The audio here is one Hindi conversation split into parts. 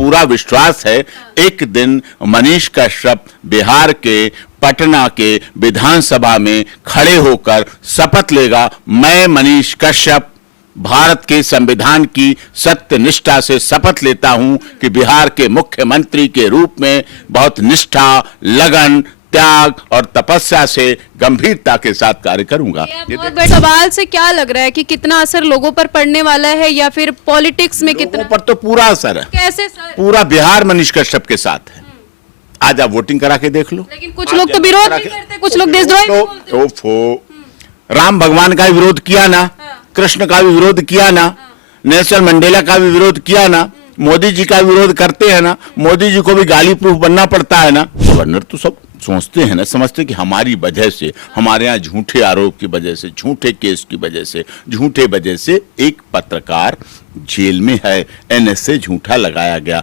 पूरा विश्वास है एक दिन मनीष कश्यप बिहार के पटना के विधानसभा में खड़े होकर शपथ लेगा, मैं मनीष कश्यप भारत के संविधान की सत्य निष्ठा से शपथ लेता हूं कि बिहार के मुख्यमंत्री के रूप में बहुत निष्ठा, लगन, त्याग और तपस्या से गंभीरता के साथ कार्य करूंगा। बहुत बड़े सवाल से क्या लग रहा है कि कितना असर लोगों पर पड़ने वाला है या फिर पॉलिटिक्स में कितना? लोगों पर तो पूरा असर है। कैसे सर? पूरा बिहार मनीष कश्यप के साथ है। आज आप वोटिंग करा के देख लो। लेकिन कुछ लोग तो विरोध भी करते, कुछ लोग देशद्रोही भी बोलते हैं। राम भगवान का भी विरोध किया ना, कृष्ण का भी विरोध किया ना, नेल्सन मंडेला का भी विरोध किया ना, मोदी जी का विरोध करते हैं ना, मोदी जी को भी गाली प्रूफ बनना पड़ता है ना। गवर्नर तो सब सोचते हैं ना, समझते कि हमारी वजह से, हमारे यहाँ झूठे आरोप की वजह से, झूठे केस की वजह से, झूठे वजह से एक पत्रकार जेल में है, एनएसए झूठा लगाया गया,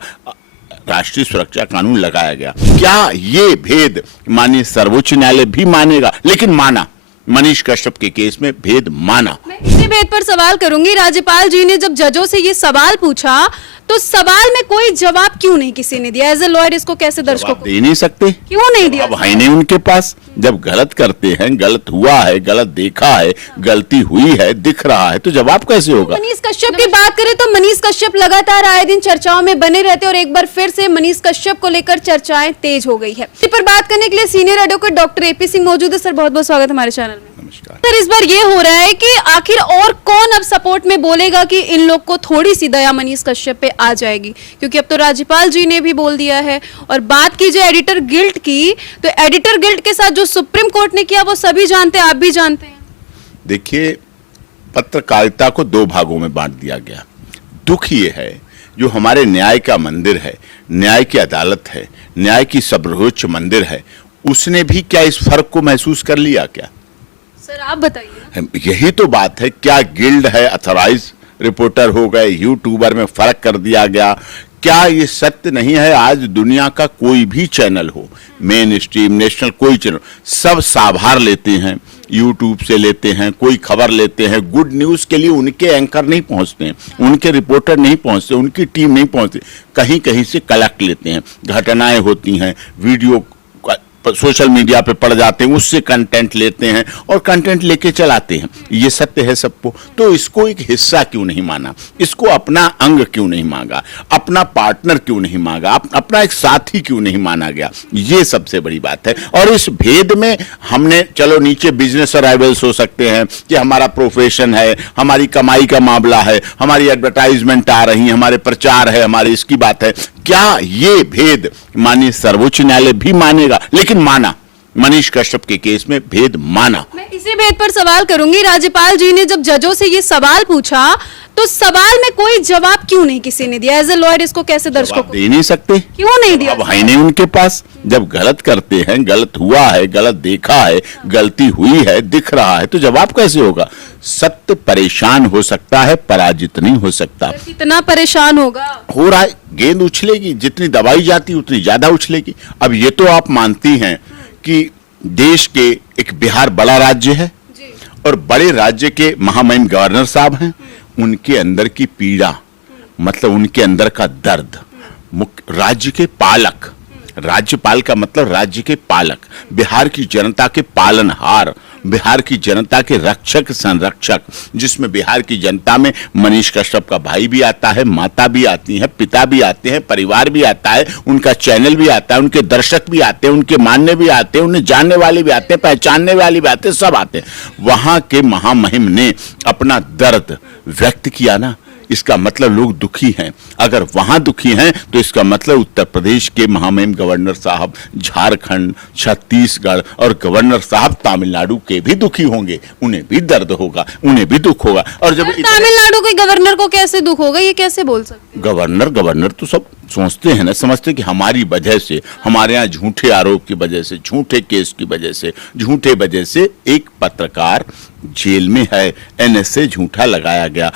राष्ट्रीय सुरक्षा कानून लगाया गया। क्या ये भेद माननीय सर्वोच्च न्यायालय भी मानेगा? लेकिन माना, मनीष कश्यप के केस में भेद माना। मैं इसी भेद पर सवाल करूंगी। राज्यपाल जी ने जब जजों से ये सवाल पूछा तो सवाल में कोई जवाब क्यों नहीं किसी ने दिया? एज ए लॉयर इसको कैसे दर्शकों को दे नहीं सकते? क्यों नहीं दिया? अब है नहीं उनके पास। जब गलत करते हैं, गलत हुआ है, गलत देखा है, गलती हुई है, दिख रहा है, तो जवाब कैसे होगा? मनीष कश्यप की बात करें तो मनीष कश्यप लगातार आए दिन चर्चाओं में बने रहते और एक बार फिर से मनीष कश्यप को लेकर चर्चाएं तेज हो गई है। इस पर बात करने के लिए senior advocate doctor AP Singh मौजूद है। सर बहुत बहुत स्वागत हमारे चैनल में। नमस्कार सर, इस बार ये हो रहा है कि आखिर और कौन अब सपोर्ट में बोलेगा कि इन लोग को थोड़ी सी दया मनीष कश्यप पे आ जाएगी, क्योंकि अब तो राज्यपाल जी ने भी बोल दिया है। और बात की जो एडिटर गिल्ट की, तो एडिटर गिल्ट के साथ जो सुप्रीम कोर्ट ने किया वो सभी जानते हैं, आप भी जानते हैं। देखिए, पत्रकारिता को दो भागों में बांट दिया गया। दुख ये है जो हमारे न्याय का मंदिर है, न्याय की अदालत है, न्याय की सर्वोच्च मंदिर है, उसने भी क्या इस फर्क को महसूस कर लिया? क्या सर आप बताइए। यही तो बात है। क्या गिल्ड है, अथॉराइज रिपोर्टर हो गए, यूट्यूबर में फर्क कर दिया गया? क्या ये सत्य नहीं है? आज दुनिया का कोई भी चैनल हो, मेन स्ट्रीम, नेशनल, कोई चैनल, सब साभार लेते हैं, यूट्यूब से लेते हैं, कोई खबर लेते हैं। गुड न्यूज के लिए उनके एंकर नहीं पहुंचते हैं, उनके रिपोर्टर नहीं पहुंचते, उनकी टीम नहीं पहुंचती, कहीं कहीं से कलेक्ट लेते हैं। घटनाएं होती हैं, वीडियो सोशल मीडिया पे पड़ जाते हैं, उससे कंटेंट लेते हैं और कंटेंट लेके चलाते हैं। ये सत्य है सबको। तो इसको एक हिस्सा क्यों नहीं माना? इसको अपना अंग क्यों नहीं मांगा? अपना पार्टनर क्यों नहीं मांगा? अपना एक साथी क्यों नहीं माना गया? ये सबसे बड़ी बात है। और इस भेद में हमने, चलो नीचे बिजनेस अराइवल्स हो सकते हैं कि हमारा प्रोफेशन है, हमारी कमाई का मामला है, हमारी एडवर्टाइजमेंट आ रही है, हमारे प्रचार है, हमारी इसकी बात है। क्या ये भेद माननीय सर्वोच्च न्यायालय भी मानेगा? लेकिन माना, मनीष कश्यप के केस में भेद माना। मैं इसी भेद पर सवाल करूंगी। राज्यपाल जी ने जब जजों से ये सवाल पूछा तो सवाल में कोई जवाब क्यों नहीं किसी ने दिया? एज ए लॉयर इसको कैसे दर्शकों को दे नहीं सकते? क्यों नहीं दिया? अब है नहीं उनके पास। जब गलत करते हैं, गलत हुआ है, गलत देखा है, गलती हुई है, दिख रहा है, तो जवाब कैसे होगा? सत्य परेशान हो सकता है, पराजित नहीं हो सकता। कितना परेशान होगा? हो रहा है। गेंद उछलेगी, जितनी दबाई जाती उतनी ज्यादा उछलेगी। अब ये तो आप मानती हैं कि देश के एक बिहार बड़ा राज्य है और बड़े राज्य के महामहिम गवर्नर साहब हैं, उनके अंदर की पीड़ा, मतलब उनके अंदर का दर्द, राज्य के पालक, राज्यपाल का मतलब राज्य के पालक, बिहार की जनता के पालनहार, बिहार की जनता के रक्षक संरक्षक, जिसमें बिहार की जनता में मनीष कश्यप का भाई भी आता है, माता भी आती है, पिता भी आते हैं, परिवार भी आता है, उनका चैनल भी आता है, उनके दर्शक भी आते हैं, उनके मानने भी आते हैं, उन्हें जानने वाले भी आते हैं, पहचानने वाले भी आते हैं, सब आते हैं। वहां के महामहिम ने अपना दर्द व्यक्त किया ना, इसका मतलब लोग दुखी हैं। अगर वहां दुखी हैं तो इसका मतलब उत्तर प्रदेश के महामहिम गवर्नर साहब, झारखंड, छत्तीसगढ़ और गवर्नर साहब तमिलनाडु के भी दुखी होंगे, उन्हें भी दर्द होगा, उन्हें भी दुख होगा। और जब तमिलनाडु के गवर्नर को कैसे दुख होगा, ये कैसे बोल सकते? गवर्नर तो सब सोचते हैं ना, समझते कि हमारी वजह से, हमारे यहाँ झूठे आरोप की वजह से, झूठे केस की वजह से, झूठे वजह से एक पत्रकार जेल में है, एनएसए झूठा लगाया गया,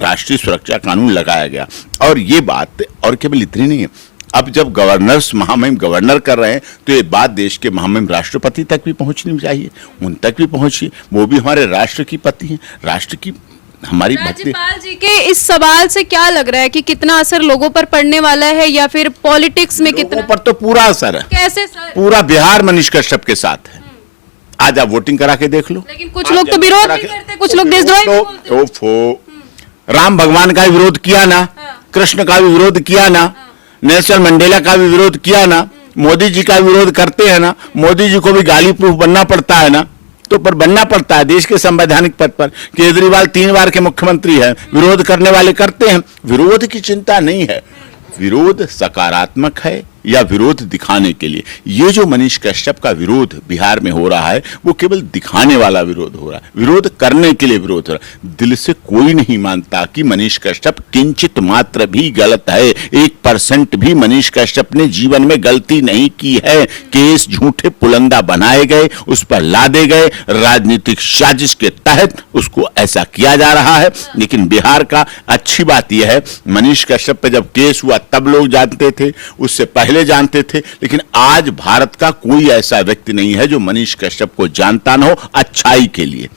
राष्ट्रीय सुरक्षा कानून लगाया गया। और ये बात और केवल इतनी नहीं है, अब जब गवर्नर्स महामहिम गवर्नर कर रहे हैं तो ये बात देश के महामहिम राष्ट्रपति तक भी पहुंचनी चाहिए, उन तक भी पहुंची। वो भी हमारे राष्ट्र की पति हैं, राष्ट्र की हमारी भक्ति। राज्यपाल जी के इस सवाल से क्या लग रहा है कि कितना असर लोगों पर पड़ने वाला है, या फिर पॉलिटिक्स में कितना? लोगों पर तो पूरा असर है। कैसे सर? पूरा बिहार मनीष कश्यप के साथ है। आज आप वोटिंग करा के देख लो। लेकिन कुछ लोग तो विरोध भी करते, कुछ लोग देशद्रोही भी बोलते हैं। ओफो, राम भगवान का भी विरोध किया ना, कृष्ण का भी विरोध किया ना, नेल्सन मंडेला का भी विरोध किया ना, मोदी जी का विरोध करते हैं ना, मोदी जी को भी गाली प्रूफ बनना पड़ता है ना, तो पर बनना पड़ता है देश के संवैधानिक पद पर। केजरीवाल 3 बार के मुख्यमंत्री हैं, विरोध करने वाले करते हैं। विरोध की चिंता नहीं है, विरोध सकारात्मक है या विरोध दिखाने के लिए। ये जो मनीष कश्यप का विरोध बिहार में हो रहा है वो केवल दिखाने वाला विरोध हो रहा है, विरोध करने के लिए विरोध हो रहा है। दिल से कोई नहीं मानता कि मनीष कश्यप किंचित मात्र भी गलत है। 1% भी मनीष कश्यप ने जीवन में गलती नहीं की है। केस झूठे पुलंदा बनाए गए, उस पर लादे गए, राजनीतिक साजिश के तहत उसको ऐसा किया जा रहा है। लेकिन बिहार का अच्छी बात यह है, मनीष कश्यप पे जब केस हुआ तब लोग जानते थे, उससे पहले जानते थे, लेकिन आज भारत का कोई ऐसा व्यक्ति नहीं है जो मनीष कश्यप को जानता न हो। अच्छाई के लिए,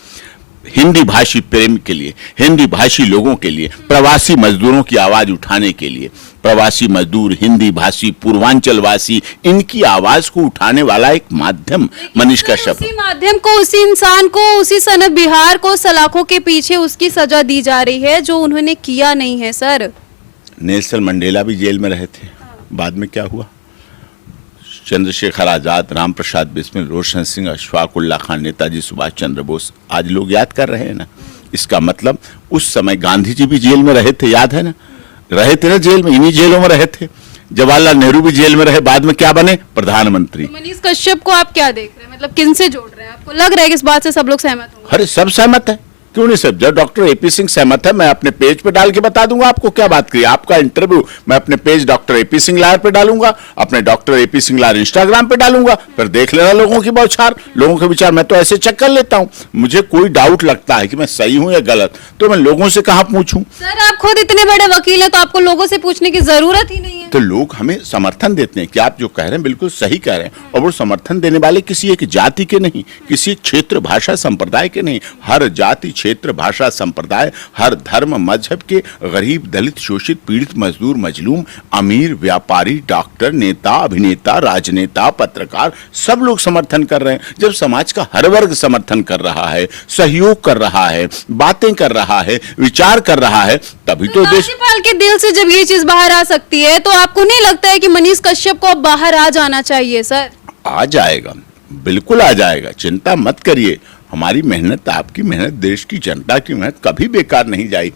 हिंदी भाषी प्रेम के लिए, हिंदी भाषी लोगों के लिए, प्रवासी मजदूरों की आवाज उठाने के लिए, प्रवासी मजदूर, हिंदी भाषी, पूर्वांचलवासी, इनकी आवाज को उठाने वाला एक माध्यम मनीष कश्यप। उसी माध्यम को, उसी इंसान को, उसी सनद बिहार को सलाखों के पीछे उसकी सजा दी जा रही है जो उन्होंने किया नहीं है। सर, नेल्सन मंडेला भी जेल में रहे थे, बाद में क्या हुआ? चंद्रशेखर आजाद, राम प्रसाद बिस्मिल, रोशन सिंह, अशफाक उल्लाह खान, नेताजी सुभाष चंद्र बोस, आज लोग याद कर रहे हैं ना। इसका मतलब उस समय गांधी जी भी जेल में रहे थे, याद है ना? रहे थे ना जेल में, इन्हीं जेलों में रहे थे। जवाहरलाल नेहरू भी जेल में रहे, बाद में क्या बने? प्रधानमंत्री। तो मनीष कश्यप को आप क्या देख रहे हैं, मतलब किन से जोड़ रहे हैं? आपको लग रहा है कि इस बात से सब लोग सहमत होंगे? अरे सब सहमत है, क्यों नहीं सब? जब डॉक्टर एपी सिंह सहमत है, मैं अपने पेज पे डाल के बता दूंगा आपको। क्या बात करिए, आपका इंटरव्यू मैं अपने page doctor AP Singh lawyer पे डालूंगा, अपने doctor AP Singh lawyer Instagram पे डालूंगा, फिर देख लेना लोगों की बौछार, लोगों के विचार। मैं तो ऐसे चेक कर लेता हूं, मुझे कोई डाउट लगता है कि मैं सही हूं या गलत, तो मैं लोगों से कहां पूछूं? सर, आप खुद इतने बड़े वकील हैं, तो आपको लोगों से पूछने की जरूरत ही नहीं है। तो लोग हमें समर्थन देते हैं कि आप जो कह रहे हैं बिल्कुल सही कह रहे हैं। और वो समर्थन देने वाले किसी एक जाति के नहीं, किसी एक क्षेत्र भाषा संप्रदाय के नहीं। हर जाति, क्षेत्र, भाषा, संप्रदाय, हर धर्म, मजहब के, गरीब, दलित, शोषित, पीड़ित, मजदूर, मजलूम, अमीर, व्यापारी, डॉक्टर, नेता, अभिनेता, राजनेता, पत्रकार, सब लोग समर्थन कर रहे हैं। जब समाज का हर वर्ग समर्थन कर रहा है, सहयोग कर रहा है, बातें कर रहा है, विचार कर रहा है, तभी तो देश। राज्यपाल के दिल से जब ये चीज बाहर आ सकती है, तो आपको नहीं लगता है कि मनीष कश्यप को अब बाहर आ जाना चाहिए? सर, आ जाएगा, बिल्कुल आ जाएगा, चिंता मत करिए। हमारी मेहनत, आपकी मेहनत, देश की जनता की मेहनत कभी बेकार नहीं जाएगी।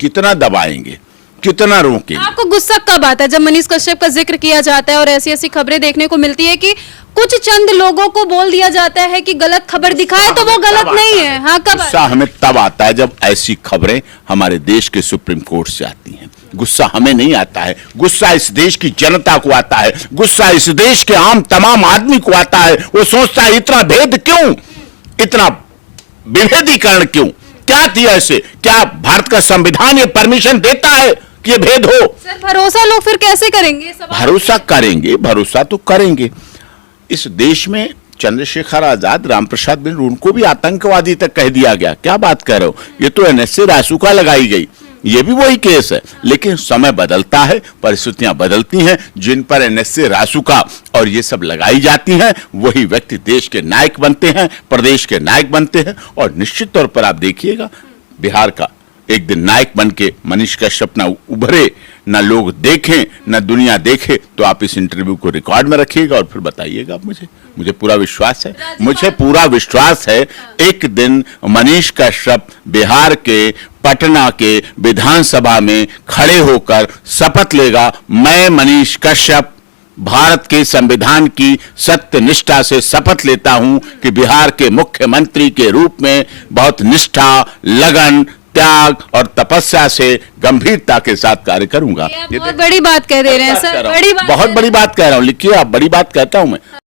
कितना दबाएंगे, कितना रोकेंगे? आपको गुस्सा कब आता है जब मनीष कश्यप का जिक्र किया जाता है और ऐसी ऐसी खबरें देखने को मिलती है कि कुछ चंद लोगों को बोल दिया जाता है कि गलत खबर दिखाए तो वो गलत नहीं है? हाँ, कब? गुस्सा हमें तब आता है जब ऐसी खबरें हमारे देश के सुप्रीम कोर्ट से आती हैं। गुस्सा हमें नहीं आता है, गुस्सा इस देश की जनता को आता है, गुस्सा इस देश के आम तमाम आदमी को आता है। वो सोचता है इतना भेद क्यों, इतना विभेदीकरण क्यों, क्या थी ऐसे? क्या भारत का संविधान ये परमिशन देता है कि ये भेद हो? सर, भरोसा लोग फिर कैसे करेंगे? भरोसा करेंगे, भरोसा तो करेंगे। इस देश में चंद्रशेखर आजाद, रामप्रसाद बिस्मिल, उनको भी आतंकवादी तक कह दिया गया। क्या बात कर रहे हो? ये तो एनएसए रासुका लगाई गई, ये भी वही केस है। लेकिन समय बदलता है, परिस्थितियां बदलती हैं, जिन पर एनएसए रासुका और ये सब लगाई जाती हैं, वही व्यक्ति देश के नायक बनते हैं, प्रदेश के नायक बनते हैं। और निश्चित तौर पर आप देखिएगा, बिहार का एक दिन नायक बन के मनीष कश्यप ना उभरे, ना लोग देखें, ना दुनिया देखे, तो आप इस इंटरव्यू को रिकॉर्ड में रखिएगा और फिर बताइएगा आप मुझे पूरा विश्वास है, मुझे पूरा विश्वास है। एक दिन मनीष कश्यप बिहार के पटना के विधानसभा में खड़े होकर शपथ लेगा, मैं मनीष कश्यप भारत के संविधान की सत्य निष्ठा से शपथ लेता हूं कि बिहार के मुख्यमंत्री के रूप में बहुत निष्ठा, लगन, त्याग और तपस्या से गंभीरता के साथ कार्य करूंगा। ये बहुत बड़ी बात कह दे रहे हैं सर, बड़ी बात, बहुत बड़ी बात कह रहा हूं। लिखिए, आप, बड़ी बात कहता हूं मैं।